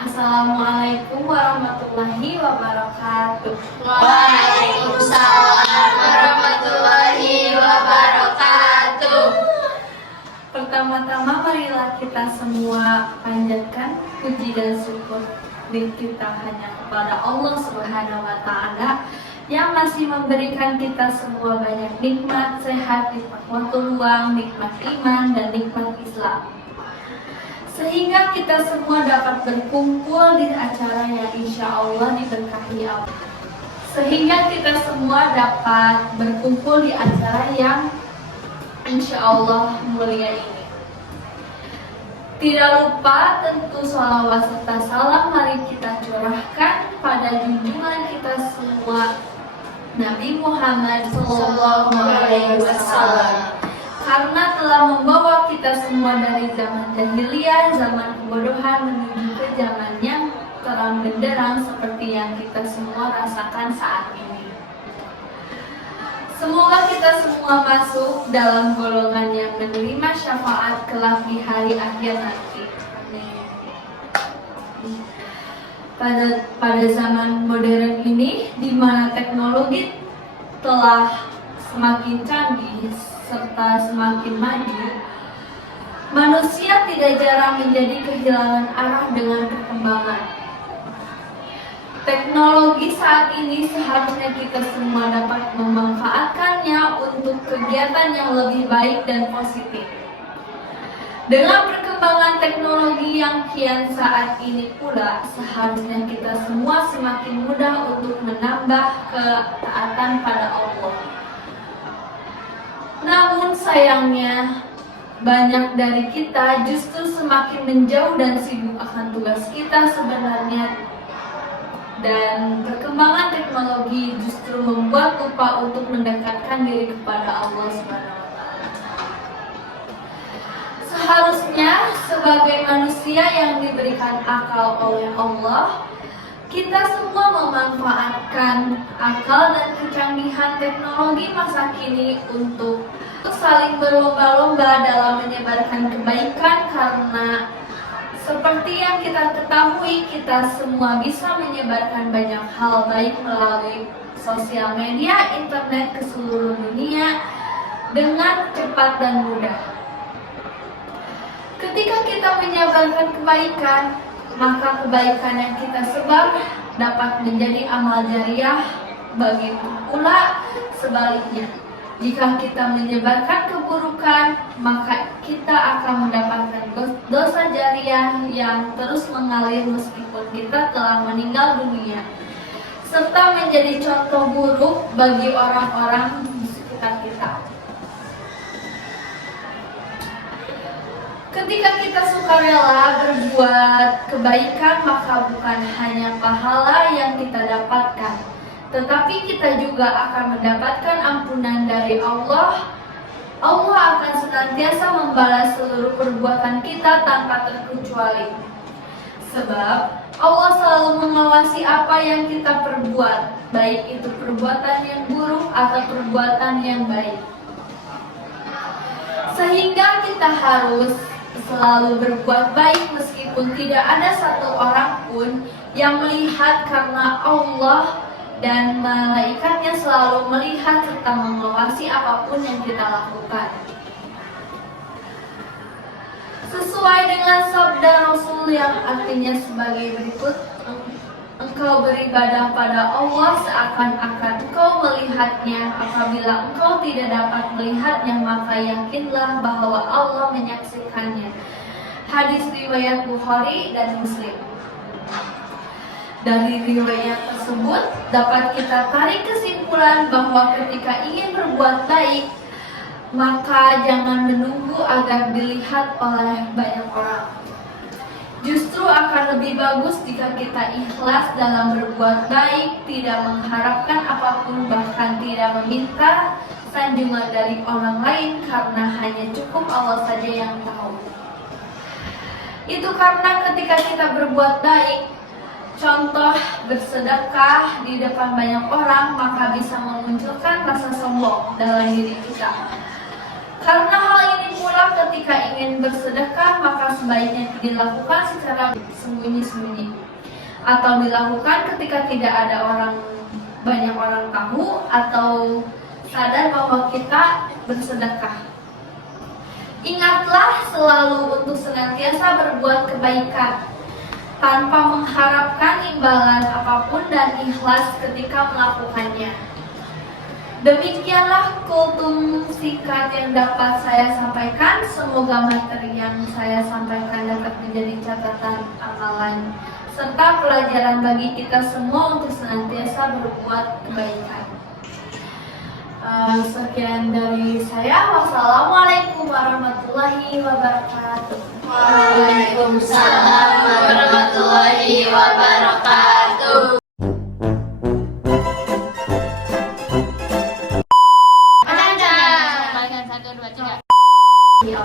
Assalamualaikum warahmatullahi wabarakatuh. Waalaikumsalam warahmatullahi wabarakatuh. Pertama-tama marilah kita semua panjatkan puji dan syukur kita hanya kepada Allah Subhanahu wa Ta'ala yang masih memberikan kita semua banyak nikmat, sehat, nikmat waktu luang, nikmat iman, dan nikmat Islam, sehingga kita semua dapat berkumpul di acara yang insya Allah diberkahi Allah. Sehingga kita semua dapat berkumpul di acara yang insya Allah mulia ini. Tidak lupa tentu sholawat serta salam mari kita curahkan pada junjungan kita semua Nabi Muhammad SAW, karena telah membawa kita semua dari zaman jahiliyah, zaman kebodohan menuju ke zaman yang terang benderang seperti yang kita semua rasakan saat ini. Semoga kita semua masuk dalam golongan yang menerima syafaat kelak di hari akhir nanti. Pada zaman modern ini, di mana teknologi telah semakin canggih serta semakin maju, manusia tidak jarang menjadi kehilangan arah dengan perkembangan. Teknologi saat ini seharusnya kita semua dapat memanfaatkannya untuk kegiatan yang lebih baik dan positif. Dengan perkembangan teknologi yang kian saat ini pula, seharusnya kita semua semakin mudah untuk menambah ketaatan pada Allah. Namun sayangnya, banyak dari kita justru semakin menjauh dan sibuk akan tugas kita sebenarnya, dan perkembangan teknologi justru membuat lupa untuk mendekatkan diri kepada Allah SWT. Seharusnya sebagai manusia yang diberikan akal oleh Allah, kita semua memanfaatkan akal dan kecanggihan teknologi masa kini untuk saling berlomba-lomba dalam menyebarkan kebaikan, karena seperti yang kita ketahui, kita semua bisa menyebarkan banyak hal baik melalui sosial media, internet ke seluruh dunia dengan cepat dan mudah. Ketika kita menyebarkan kebaikan, maka kebaikan yang kita sebar dapat menjadi amal jariah. Begitu pula sebaliknya, jika kita menyebarkan keburukan, maka kita akan mendapatkan dosa jariah yang terus mengalir meskipun kita telah meninggal dunia, serta menjadi contoh buruk bagi orang-orang di sekitar kita. Ketika kita sukarela berbuat kebaikan, maka bukan hanya pahala yang kita dapatkan, tetapi kita juga akan mendapatkan ampunan dari Allah. Allah akan senantiasa membalas seluruh perbuatan kita tanpa terkecuali. Sebab Allah selalu mengawasi apa yang kita perbuat, baik itu perbuatan yang buruk atau perbuatan yang baik. Sehingga kita harus selalu berbuat baik meskipun tidak ada satu orang pun yang melihat, karena Allah dan malaikatnya selalu melihat serta mengawasi apapun yang kita lakukan. Sesuai dengan sabda Rasul yang artinya sebagai berikut, engkau beribadah pada Allah seakan-akan engkau melihatnya. Apabila engkau tidak dapat melihatnya, maka yakinlah bahwa Allah menyaksikannya. Hadis riwayat Bukhari dan Muslim. Dari riwayat tersebut dapat kita tarik kesimpulan bahwa ketika ingin berbuat baik, maka jangan menunggu agar dilihat oleh banyak orang. Justru akan lebih bagus jika kita ikhlas dalam berbuat baik, tidak mengharapkan apapun, bahkan tidak meminta sanjungan dari orang lain, karena hanya cukup Allah saja yang tahu. Itu karena ketika kita berbuat baik, contoh bersedekah di depan banyak orang, maka bisa memunculkan rasa sombong dalam diri kita. Karena hal ini pula ketika ingin bersedekah, maka sebaiknya dilakukan secara sembunyi-sembunyi, atau dilakukan ketika tidak ada banyak orang tahu, atau sadar bahwa kita bersedekah. Ingatlah selalu untuk senantiasa berbuat kebaikan tanpa mengharapkan imbalan apapun dan ikhlas ketika melakukannya. Demikianlah kultum singkat yang dapat saya sampaikan. Semoga materi yang saya sampaikan dapat menjadi catatan amalan serta pelajaran bagi kita semua untuk senantiasa berbuat kebaikan. Sekian dari saya. Wassalamualaikum warahmatullahi wabarakatuh. Waalaikumsalam warahmatullahi wabarakatuh. Iya.